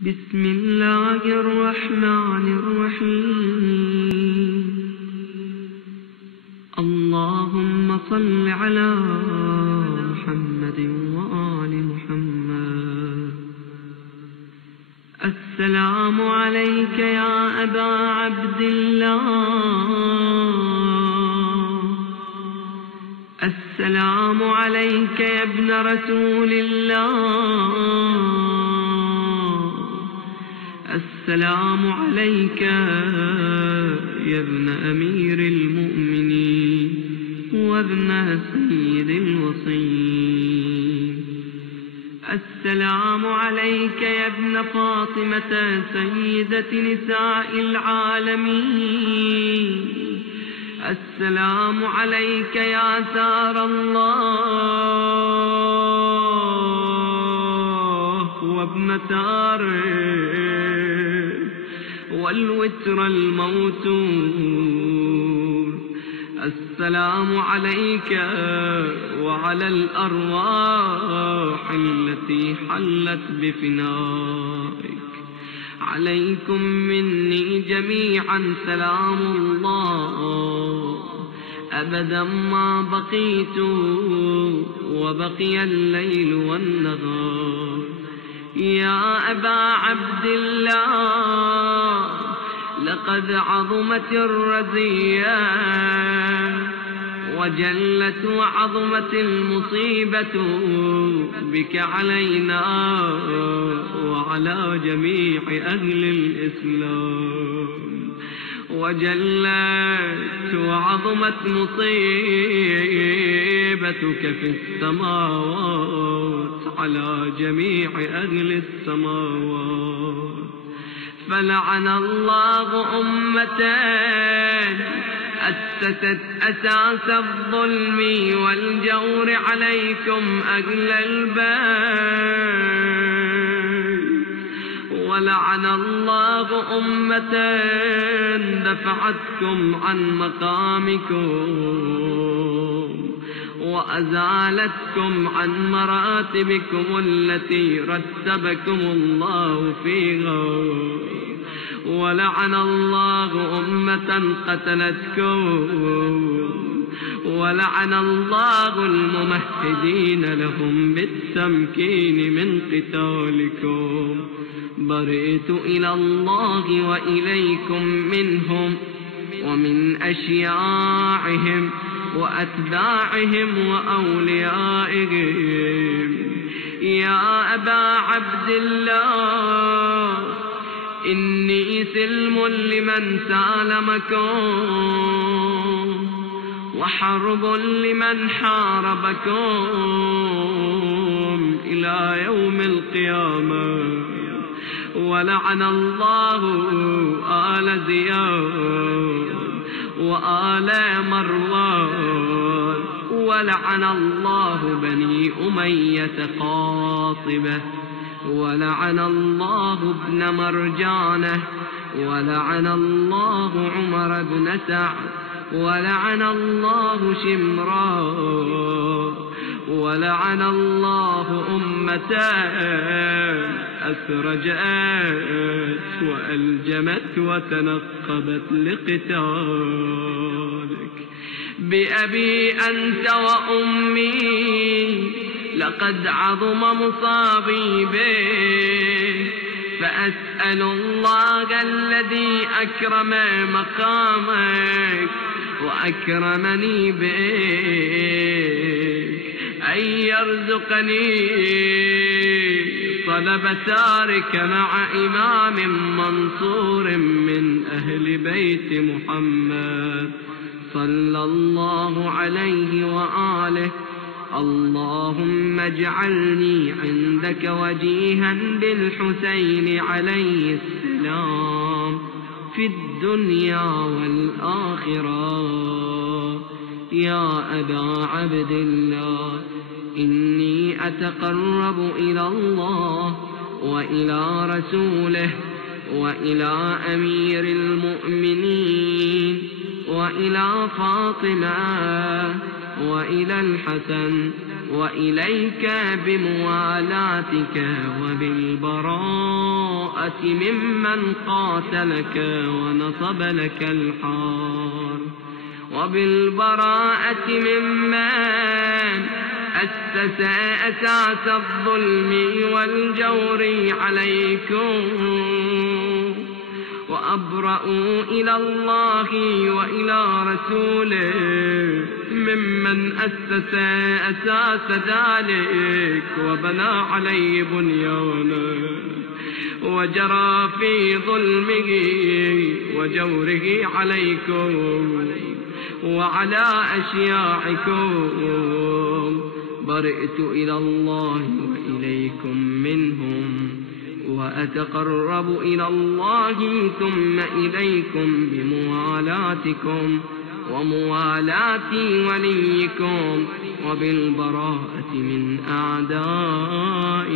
بسم الله الرحمن الرحيم. اللهم صل على محمد وآل محمد. السلام عليك يا أبا عبد الله. السلام عليك يا ابن رسول الله. السلام عليك يا ابن أمير المؤمنين وابن سيد الوصيين. السلام عليك يا ابن فاطمة سيدة نساء العالمين. السلام عليك يا ثار الله وابن ثاره والوتر الموتور. السلام عليك وعلى الأرواح التي حلت بفنائك. عليكم مني جميعا سلام الله أبدا ما بقيت وبقي الليل والنهار. يا أبا عبد الله لقد عظمت الرزية وجلت وعظمت المصيبة بك علينا وعلى جميع أهل الإسلام. وجلت وعظمت مصيبتك في السماوات على جميع أهل السماوات. فلعن الله أمة أسست أساس الظلم والجور عليكم أهل البيت. ولعن الله أمة دفعتكم عن مقامكم وأزالتكم عن مراتبكم التي رتبكم الله فيها. ولعن الله أمة قتلتكم. ولعن الله الممهدين لهم بالتمكين من قتالكم. برئت إلى الله وإليكم منهم ومن أشياعهم وأتباعهم وأوليائهم. يا أبا عبد الله إني سلم لمن سالمكم وحرب لمن حاربكم إلى يوم القيامة. ولعن الله آل زياد وآل مروان. ولعن الله بني أمية قاطبة. ولعن الله ابن مرجانة. ولعن الله عمر بن سعد. ولعن الله شمران. ولعن الله أمة أسرجت وألجمت وتنقبت لقتالك. بأبي أنت وأمي لقد عظم مصابي بك. فأسأل الله الذي أكرم مقامك وأكرمني بك أن يرزقني طلب ثارك مع إمام منصور من أهل بيت محمد صلى الله عليه وآله. اللهم اجعلني عندك وجيها بالحسين عليه السلام في الدنيا والآخرة. يا أبا عبد الله إني أتقرب إلى الله وإلى رسوله وإلى أمير المؤمنين وإلى فاطمة وإلى الحسن وإليك بموالاتك وبالبراءة وبالبراءة ممن قاتلك ونصب لك الحار، وبالبراءة ممن أسس أساس الظلم والجور عليكم، وأبرأوا إلى الله وإلى رسوله ممن أسس أساس ذلك وبنى عليه بنيانه وجرى في ظلمه وجوره عليكم وعلى أشياعكم. برئت إلى الله وإليكم منهم، وأتقرب إلى الله ثم إليكم بموالاتكم وموالاة وليكم، وبالبراءة من أعدائكم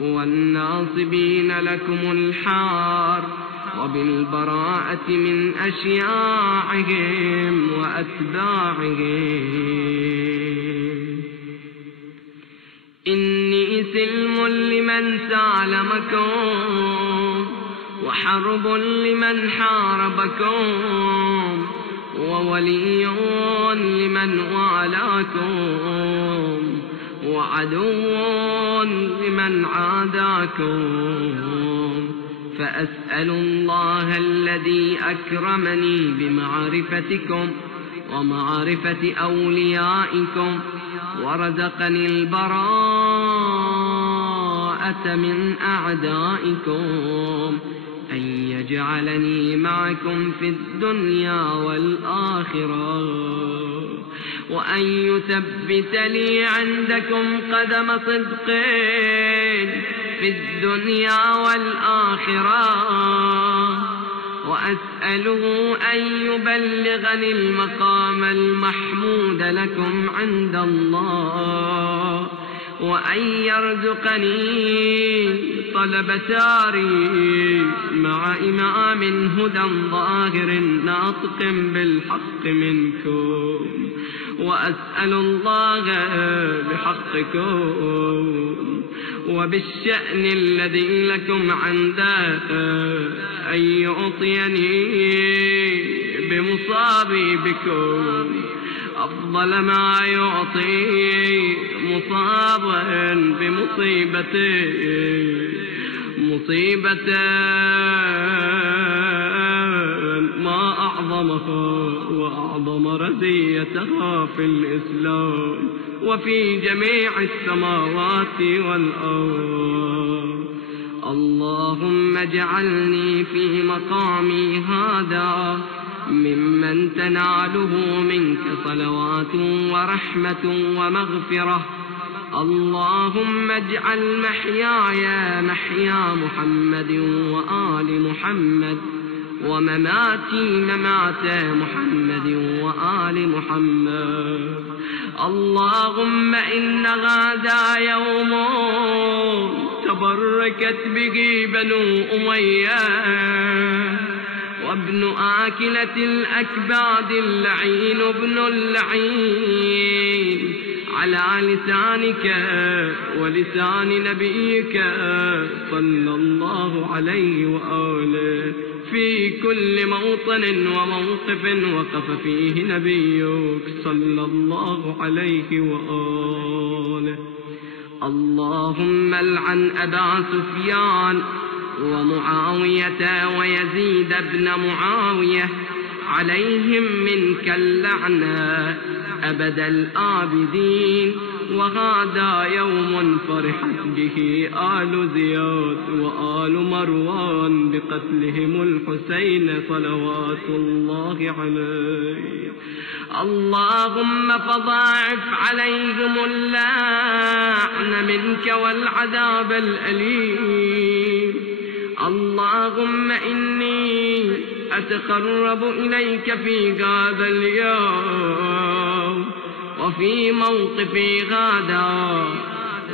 والناصبين لكم الحار، وبالبراءة من أشياعهم وأتباعهم. إني سلم لمن سالمكم، وحرب لمن حاربكم، وولي لمن والاكم، وعدو لمن عاداكم. فأسأل الله الذي أكرمني بمعرفتكم ومعرفة أوليائكم ورزقني البراءة من أعدائكم، أن يجعلني معكم في الدنيا والآخرة، وأن يثبت لي عندكم قدم صدق في الدنيا والآخرة، وأسأله أن يبلغني المقام المحمود لكم عند الله، وأن يرزقني طلب ساري مع إمام هدى ظاهر ناطق بالحق منكم. وأسأل الله بحقكم وبالشأن الذي لكم عنده أن يعطيني بمصابي بكم أفضل ما يعطي مصابا بمصيبته، مصيبة ما أعظمها وأعظم رزيتها في الإسلام وفي جميع السماوات والأرض. اللهم اجعلني في مقامي هذا ممن تناله منك صلوات ورحمة ومغفرة. اللهم اجعل محياي محيا محمد وآل محمد، ومماتي ممات محمد وآل محمد. اللهم إن هذا يوم تبركت به بنو أمية، وابن آكلة الأكباد اللعين ابن اللعين على لسانك ولسان نبيك صلى الله عليه وآله في كل موطن وموقف وقف فيه نبيك صلى الله عليه وآله. اللهم العن أبا سفيان ومعاوية ويزيد بن معاوية، عليهم منك اللعنة أبد الآبدين. وهذا يوم فرحت به آل زياد وآل مروان بقتلهم الحسين صلوات الله عليه. اللهم فضاعف عليهم اللعن منك والعذاب الأليم. اللهم إني أتقرب إليك في هذا اليوم وفي موقفي غدا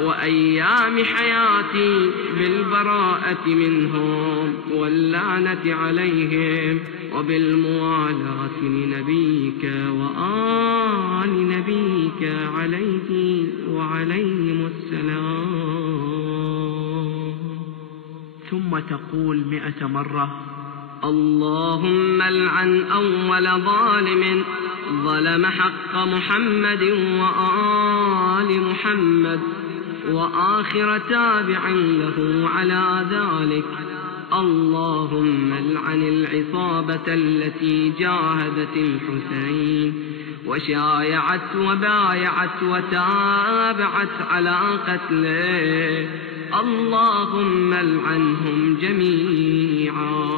وأيام حياتي بالبراءة منهم واللعنة عليهم وبالموالاة لنبيك وآل نبيك عليه وعليهم السلام. ثم ثم تقول 100 مرة: اللهم العن أول ظالم ظلم حق محمد وآل محمد، وآخر تابع له على ذلك. اللهم العن العصابة التي جاهدت الحسين وشايعت وبايعت وتابعت على قتله، اللهم العنهم جميعا.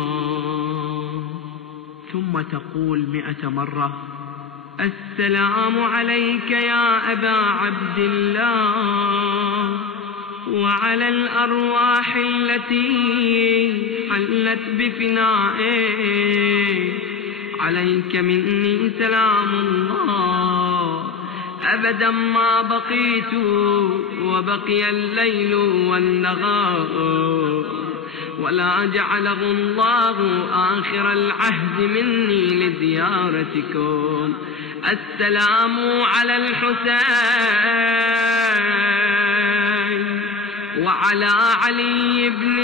ثم تقول 100 مرة: السلام عليك يا أبا عبد الله، وعلى الأرواح التي حلت بفنائك، عليك مني سلام الله أبدا ما بقيت وبقي الليل والنهار، ولا جعله الله آخر العهد مني لزيارتكم. السلام على الحسين وعلى علي بن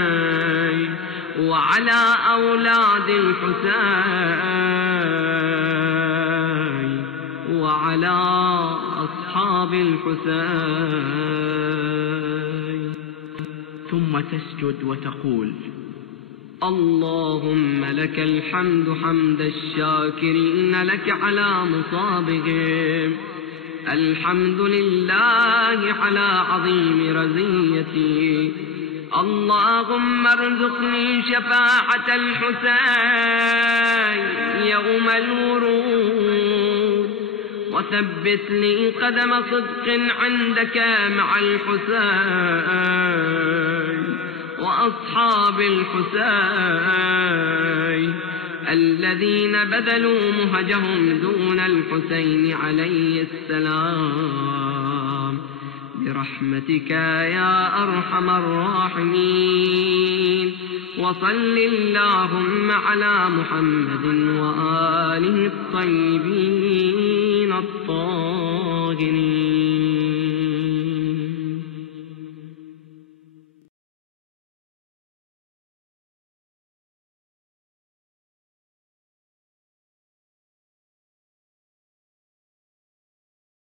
الحسين وعلى أولاد الحسين وعلى أصحاب الحسين. ثم تسجد وتقول: اللهم لك الحمد حمد الشاكرين لك على مصابهم، الحمد لله على عظيم رزيتي. اللهم ارزقني شفاعة الحسين يوم الورود، وثبت لي قدم صدق عندك مع الحسين وأصحاب الحسين الذين بذلوا مهجهم دون الحسين عليه السلام، برحمتك يا أرحم الراحمين. وصل اللهم على محمد وآله الطيبين الطاهرين.